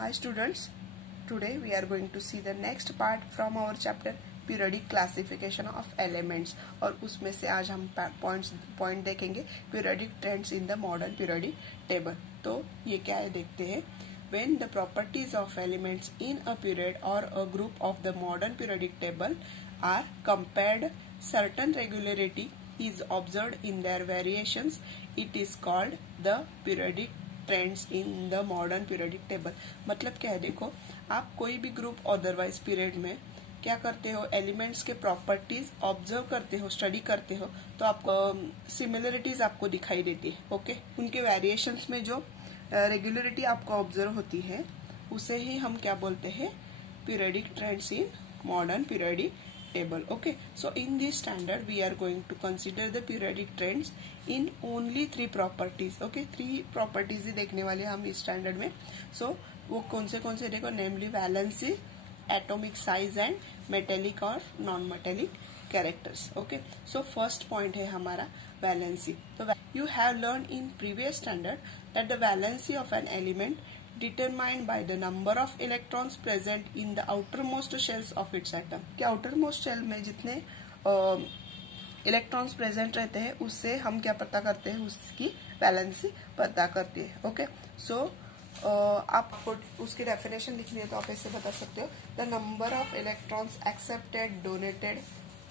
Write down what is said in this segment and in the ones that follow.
Hi students, today we are going to see the next part from our chapter periodic classification of elements और उसमें से आज हम point देखेंगे periodic trends in the modern periodic table। तो ये क्या है देखते हैं। When the properties of elements in a period or a group of the modern periodic table are compared, certain regularity is observed in their variations, it is called the periodic trends in the modern periodic table. मतलब क्या है, देखो आप कोई भी group otherwise period में क्या करते हो, एलिमेंट्स के प्रॉपर्टीज ऑब्जर्व करते हो, स्टडी करते हो, तो आपको सिमिलरिटीज आपको दिखाई देती है। ओके, उनके वेरिएशंस में जो रेगुलरिटी आपको ऑब्जर्व होती है उसे ही हम क्या बोलते हैं, periodic trends in modern periodic table. Okay, so in this standard we are going to consider the periodic trends in only 3 properties. Okay, 3 properties ही देखने वाले हम इस standard में। So वो कौन से देखो, namely valency, atomic size and metallic और non-metallic characters. Okay, so first point है हमारा valency। तो you have learned in previous standard that the valency of an element determined by the number of electrons present in the outermost shells of its atom। कि outermost shell में जितने electrons present रहते हैं उससे हम क्या पता करते हैं, उसकी वैलेंसी पता करती है। ओके, सो आपको उसकी डेफिनेशन लिखनी है तो आप ऐसे बता सकते हो, the number of electrons accepted, donated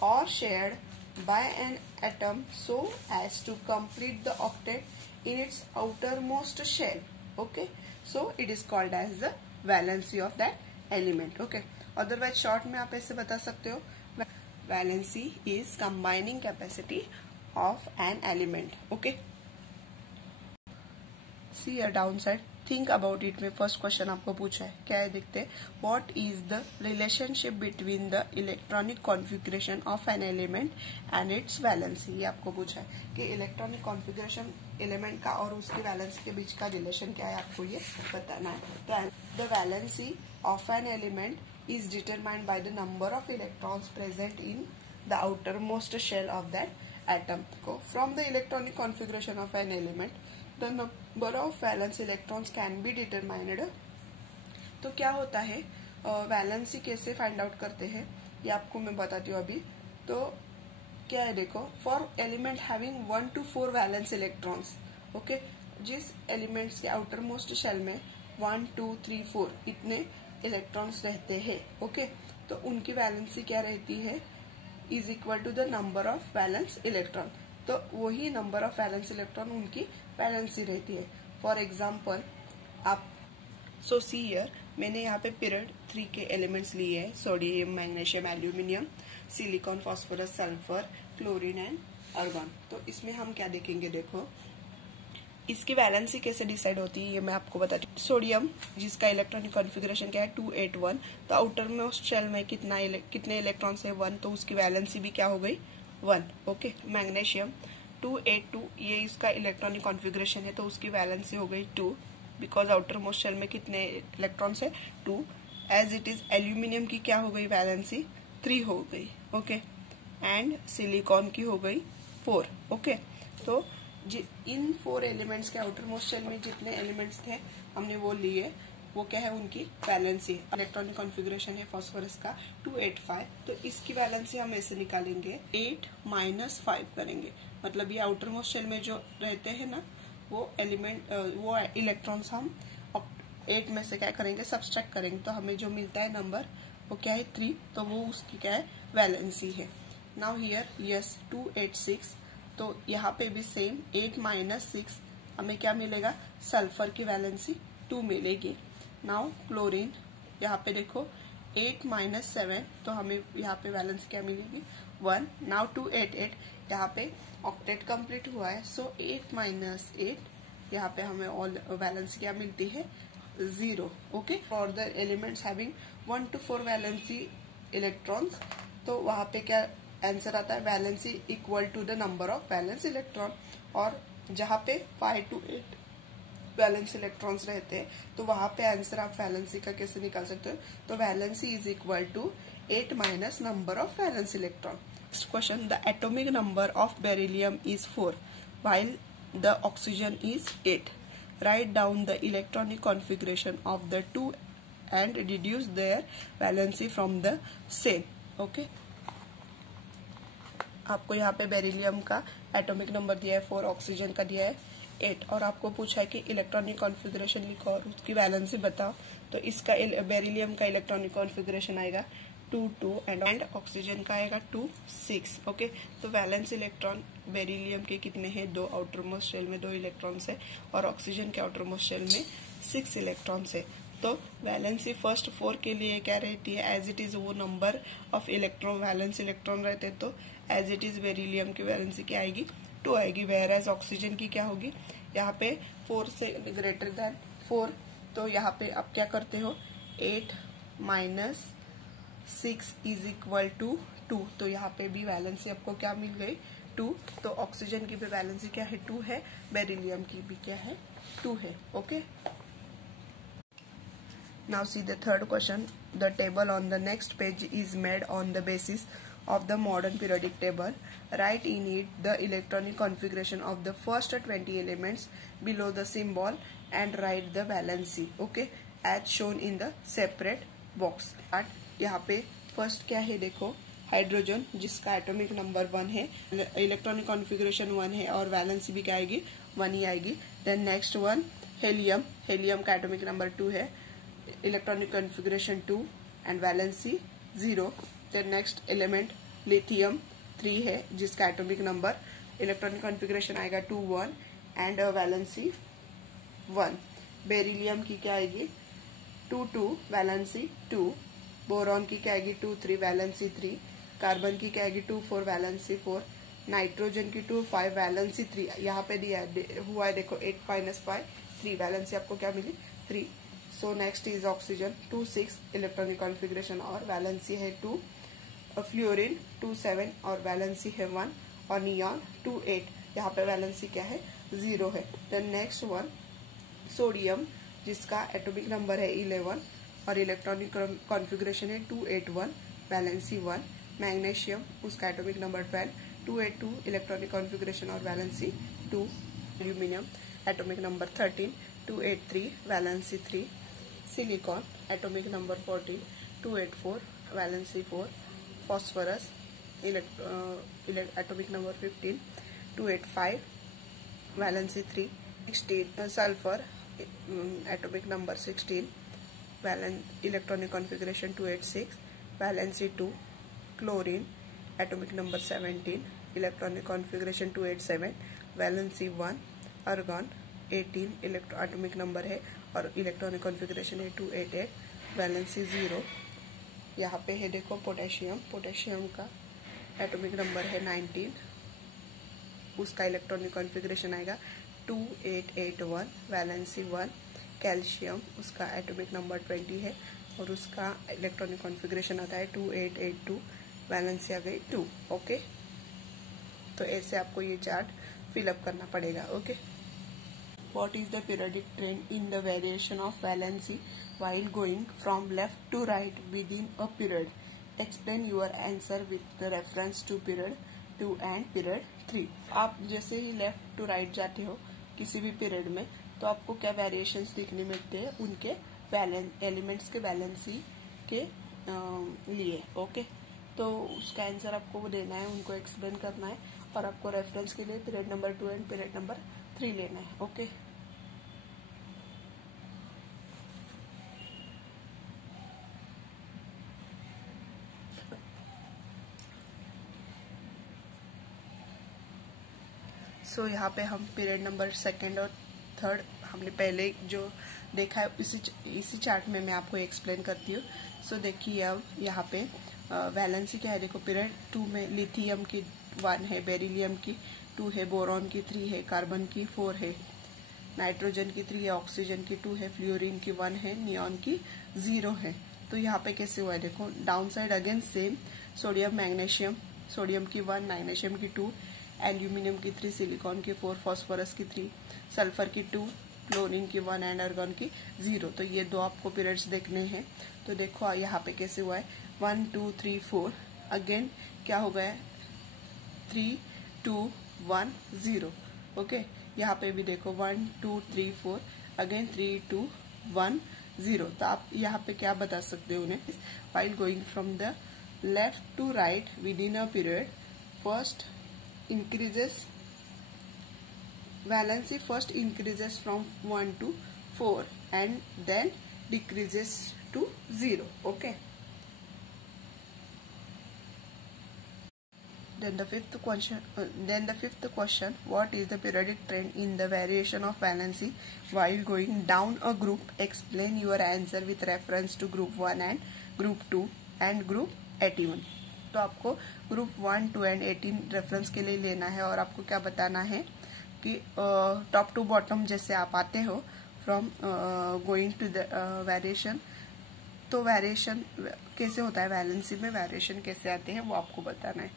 और shared by an atom so as to complete the octet in its outermost shell. Okay, so it is called as the valency of that element। okay, otherwise short में आप ऐसे बता सकते हो, valency is combining capacity of an element। okay, see a downside, think about it में first question आपको पूछा है, क्या है देखते हैं, what is the relationship between the electronic configuration of an element and its valency। ये आपको पूछा है कि इलेक्ट्रॉनिक कॉन्फ़िगरेशन एलिमेंट का और उसकी वैलेंसी के बीच का रिलेशन क्या है, आपको ये बताना है। तो the valency of an element is determined by the number of electrons present in the outermost shell of that atom. को from the electronic configuration of an element the number of valence electrons can be determined. तो क्या होता है, valency कैसे find out करते हैं ये आपको मैं बताती हूँ अभी। तो क्या है देखो, for element having 1 to 4 valence electrons. Okay, जिस एलिमेंट्स के आउटर मोस्ट शेल में 1 2 3 4 इतने इलेक्ट्रॉन्स रहते हैं, ओके, तो उनकी वैलेंसी क्या रहती है, is equal to the number of valence electron. तो वही नंबर ऑफ वैलेंस इलेक्ट्रॉन उनकी वैलेंसी रहती है। फॉर एग्जाम्पल आप सी हियर मैंने यहाँ पे पीरियड 3 के एलिमेंट्स लिए हैं, sodium, magnesium, aluminium, silicon, phosphorus, sulphur, chlorine and argon. तो इसमें हम क्या देखेंगे, देखो इसकी वैलेंसी कैसे डिसाइड होती है ये मैं आपको बताती हूँ। सोडियम जिसका इलेक्ट्रॉनिक कॉन्फ़िगरेशन क्या है 281, तो आउटर मोस्ट शेल में कितने इलेक्ट्रॉन्स है 1, तो उसकी वैलेंसी भी क्या हो गई 1। ओके, मैग्नीशियम 282, ये इसका इलेक्ट्रॉनिक कॉन्फ़िगरेशन है तो उसकी वैलेंसी हो गई 2, बिकॉज आउटर मोस्ट शेल में कितने इलेक्ट्रॉन्स है 2। एज इट इज एल्यूमिनियम की क्या हो गई वैलेंसी 3 हो गई। ओके, एंड सिलिकॉन की हो गई 4। ओके, तो इन 4 एलिमेंट्स के आउटर मोस्ट शेल में जितने एलिमेंट्स थे हमने वो लिए, वो क्या है उनकी वैलेंसी। इलेक्ट्रॉनिक कॉन्फ़िगरेशन है फास्फोरस का 285, तो इसकी वैलेंसी हम ऐसे निकालेंगे 8 - 5 करेंगे। मतलब ये आउटर मोस्ट शेल में जो रहते हैं ना वो एलिमेंट वो इलेक्ट्रॉन्स हम 8 में से क्या करेंगे, सब्सट्रैक्ट करेंगे, तो हमें जो मिलता है नंबर वो क्या है 3, तो वो उसकी क्या है वैलेंसी है। नाउ हियर यस 286, तो यहाँ पे भी सेम 8 - 6 हमें क्या मिलेगा, सल्फर की वैलेंसी 2 मिलेगी। नाउ क्लोरीन, यहाँ पे देखो 8 - 7, तो हमें यहाँ पे वैलेंसी क्या मिलेगी 1। नाउ 288, यहाँ पे ऑक्टेट कंप्लीट हुआ है, सो 8 - 8 यहाँ पे हमें ऑल वैलेंसी क्या मिलती है 0। Okay, for the elements having 1 to 4 valency electrons, तो वहां पे क्या आंसर आता है, valency equal to the number of valence electron. और जहां पे 5 to 8 वैलेंस इलेक्ट्रॉन्स रहते हैं तो वहां पे आंसर आप वैलेंसी का कैसे निकाल सकते हो, तो valency is equal to 8 - number of valence electron. Next question, the atomic number of beryllium is 4 while the oxygen is 8। Write down the electronic configuration of the two and deduce their valency from the same. Okay. आपको यहाँ पे beryllium का atomic number दिया है 4, oxygen का दिया है 8 और आपको पूछा है कि इलेक्ट्रॉनिक कॉन्फ़िगरेशन लिखो और उसकी वैलेंसी बताओ। तो इसका बेरिलियम का इलेक्ट्रॉनिक कॉन्फ़िगरेशन आएगा 2 2 एंड ऑक्सीजन का आएगा 2 6। ओके, तो वैलेंस इलेक्ट्रॉन बेरिलियम के कितने हैं? 2 आउटर मोस्ट शेल में 2 इलेक्ट्रॉन्स है और ऑक्सीजन के आउटर मोस्ट शेल में 6 इलेक्ट्रॉन्स है। तो वैलेंसी फर्स्ट 4 के लिए क्या रहती है? एज इट इज वो number of electron valence electron रहते तो एज इट इज बेरिलियम की वैलेंसी क्या आएगी? 2 आएगी। वेयर एज ऑक्सीजन की क्या होगी? यहाँ पे 4 से ग्रेटर देन 4, तो यहाँ पे आप क्या करते हो? 8 माइनस 6 इज इक्वल टू 2। तो यहाँ पे भी वैलेंसी आपको क्या मिल गई? 2। तो ऑक्सीजन की भी वैलेंसी क्या है? 2 है। बेरिलियम की भी क्या है? 2 है। Okay. Now see the third question. The table on the next page is made on the basis of the modern periodic table. Write in it the electronic configuration of the first 20 elements below the symbol and write the valency. Okay, as shown in the separate box. यहाँ पे first क्या है? देखो, hydrogen जिसका atomic number 1 है, electronic configuration 1 है और valency भी क्या आएगी? 1 ही आएगी। Then next one helium, helium का एटॉमिक नंबर 2 है, electronic configuration 2 and valency 0। Then next element lithium 3 है जिसका एटॉमिक नंबर इलेक्ट्रॉनिक कॉन्फ़िगरेशन आएगा 2 1 एंड वैलेंसी 1। बेरिलियम की क्या आएगी? 2 2 वैलेंसी 2। बोरॉन की क्या आएगी? 2 3 वैलेंसी 3। कार्बन की क्या आएगी? 2 4 वैलेंसी 4। नाइट्रोजन की 2 5 वैलेंसी 3। यहाँ पे दिया हुआ है देखो 8 माइनस 5 3, वैलेंसी आपको क्या मिली? 3। So next is oxygen 2 6 electronic configuration और वैलेंसी है 2। फ्लोरीन 2 7 और वैलेंसी है 1 और नियॉन 2 8, यहाँ पे वैलेंसी क्या है? 0 है। देन नेक्स्ट वन सोडियम जिसका एटॉमिक नंबर है 11 और इलेक्ट्रॉनिक कॉन्फ़िगरेशन है 281, वैलेंसी 1। मैग्नीशियम उसका एटॉमिक नंबर 12 282, इलेक्ट्रॉनिक कॉन्फ़िगरेशन और valency 2। Aluminium atomic number 13 283, valency 3। Silicon atomic number 14 284, valency 4। Phosphorus atomic number 15 285, valency 3। 16 sulphur atomic number 16, electronic configuration 286, valency 2। Chlorine atomic number 17, electronic configuration 287, valency 1। Argon 18 atomic number है और electronic configuration है 288, valency 0। यहाँ पे है देखो potassium, potassium का atomic number है 19, उसका इलेक्ट्रॉनिक कॉन्फ़िगरेशन आएगा 2881, वैलेंसी 1। कैल्शियम उसका एटॉमिक नंबर 20 है और उसका इलेक्ट्रॉनिक कॉन्फ़िगरेशन आता है 2882, वैलेंसी आ गई 2। ओके, तो ऐसे आपको ये चार्ट फिलअप करना पड़ेगा। Okay. What is the periodic trend in the variation of valency while going from left to right within a period? Explain your answer with the reference to period 2 and period 3. आप जैसे ही left to right जाते हो किसी भी period में तो आपको क्या वेरिएशंस दिखने मिलते हैं? उनके एलिमेंट्स के वैलेंसी के लिए। ओके, तो उसका आंसर आपको वो देना है, उनको एक्सप्लेन करना है और आपको रेफरेंस के लिए period number 2 and period number 3 लेना है। ओके। सो यहाँ पे हम पीरियड नंबर 2 और 3 हमने पहले जो देखा है इसी चार्ट में मैं आपको एक्सप्लेन करती हूँ। सो देखिए अब यहाँ पे वैलेंसी क्या है? देखो पीरियड 2 में लिथियम की 1 है, बेरिलियम की 2 है, बोरॉन की 3 है, कार्बन की 4 है, नाइट्रोजन की 3 है, ऑक्सीजन की 2 है, फ्लोरीन की 1 है, नियॉन की 0 है। तो यहाँ पे कैसे हुआ है? देखो down side again same, sodium magnesium, sodium की 1, मैग्नीशियम की 2, एल्यूमिनियम की 3, सिलिकॉन की 4, फॉस्फोरस की 3, सल्फर की 2, क्लोरीन की 1 एंड आर्गन की 0। तो ये दो आपको पीरियड्स देखने हैं। तो देखो यहाँ पे कैसे हुआ है? 1 2 3 4, अगेन क्या हो गया है? 3 2 1 0। ओके, यहाँ पे भी देखो 1 2 3 4, अगेन 3 2 1 0। तो आप यहाँ पे क्या बता सकते हो उन्हें, while going from the left to right within a period, first increases valency first increases from 1 to 4 and then decreases to 0. Okay. Then the fifth question, what is the periodic trend in the variation of valency while going down a group? Explain your answer with reference to group 1 and group 2 and group 18. तो आपको group 1, 2 and 18 reference के लिए लेना है और आपको क्या बताना है कि टॉप टू बॉटम जैसे आप आते हो from going to the variation, तो वेरिएशन कैसे होता है, वैलेंसी में वेरिएशन कैसे आते हैं वो आपको बताना है।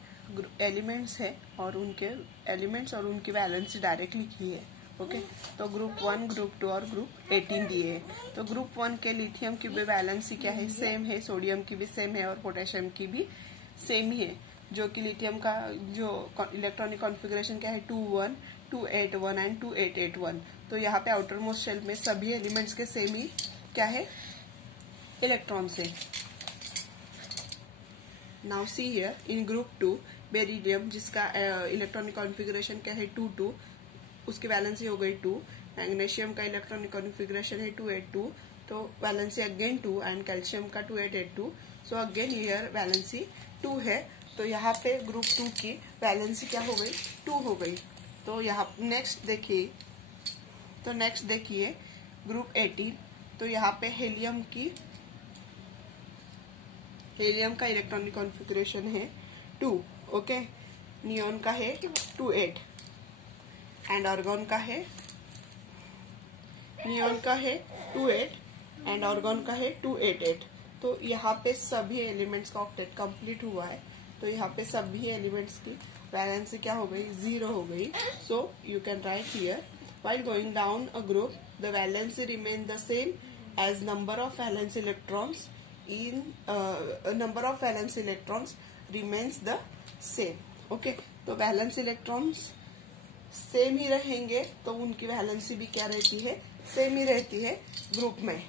एलिमेंट्स है और उनके एलिमेंट्स और उनकी वैलेंसी डायरेक्टली की है। ओके, तो ग्रुप 1, ग्रुप 2 और ग्रुप 18 दिए है। तो ग्रुप 1 के लिथियम की भी वैलेंसी क्या है, सेम है, सोडियम की भी सेम है और पोटेशियम की भी सेम ही है, जो कि लिथियम का जो इलेक्ट्रॉनिक कॉन्फ़िगरेशन क्या है 2 1 2 8 1 एंड 2 8 8 1। तो यहाँ पे आउटर मोस्ट शेल में सभी एलिमेंट्स के सेम ही क्या है, इलेक्ट्रॉन से। Now see here in group 2 beryllium, जिसका इलेक्ट्रॉनिक कॉन्फ़िगरेशन क्या है 2 2, उसकी वैलेंसी हो गई 2। मैग्नीशियम का इलेक्ट्रॉनिक कॉन्फ़िगरेशन है 2 8 2, तो वैलेंसी अगेन 2 एंड कैल्शियम का 2 8 8 2, सो अगेन हियर वैलेंसी 2 है। तो यहाँ पे ग्रुप 2 की वैलेंसी क्या हो गई, 2 हो गई। तो यहाँ नेक्स्ट देखिए ग्रुप 18, तो यहाँ पे हेलियम का इलेक्ट्रॉनिक कॉन्फ़िगरेशन है 2। ओके, नियॉन का है 2 8 एंड आर्गॉन का है 2 8 एंड आर्गॉन का है 2 8 8। तो यहाँ पे सभी एलिमेंट्स का ऑक्टेट कंप्लीट हुआ है। तो यहाँ पे सभी एलिमेंट्स की वैलेंसी क्या हो गई, 0 हो गई। So you can write here, while going down a group the valency remain the same as number of valence electrons remains the same. Okay, तो वैलेंस इलेक्ट्रॉन्स सेम ही रहेंगे तो उनकी वैलेंसी भी क्या रहती है, सेम ही रहती है ग्रुप में।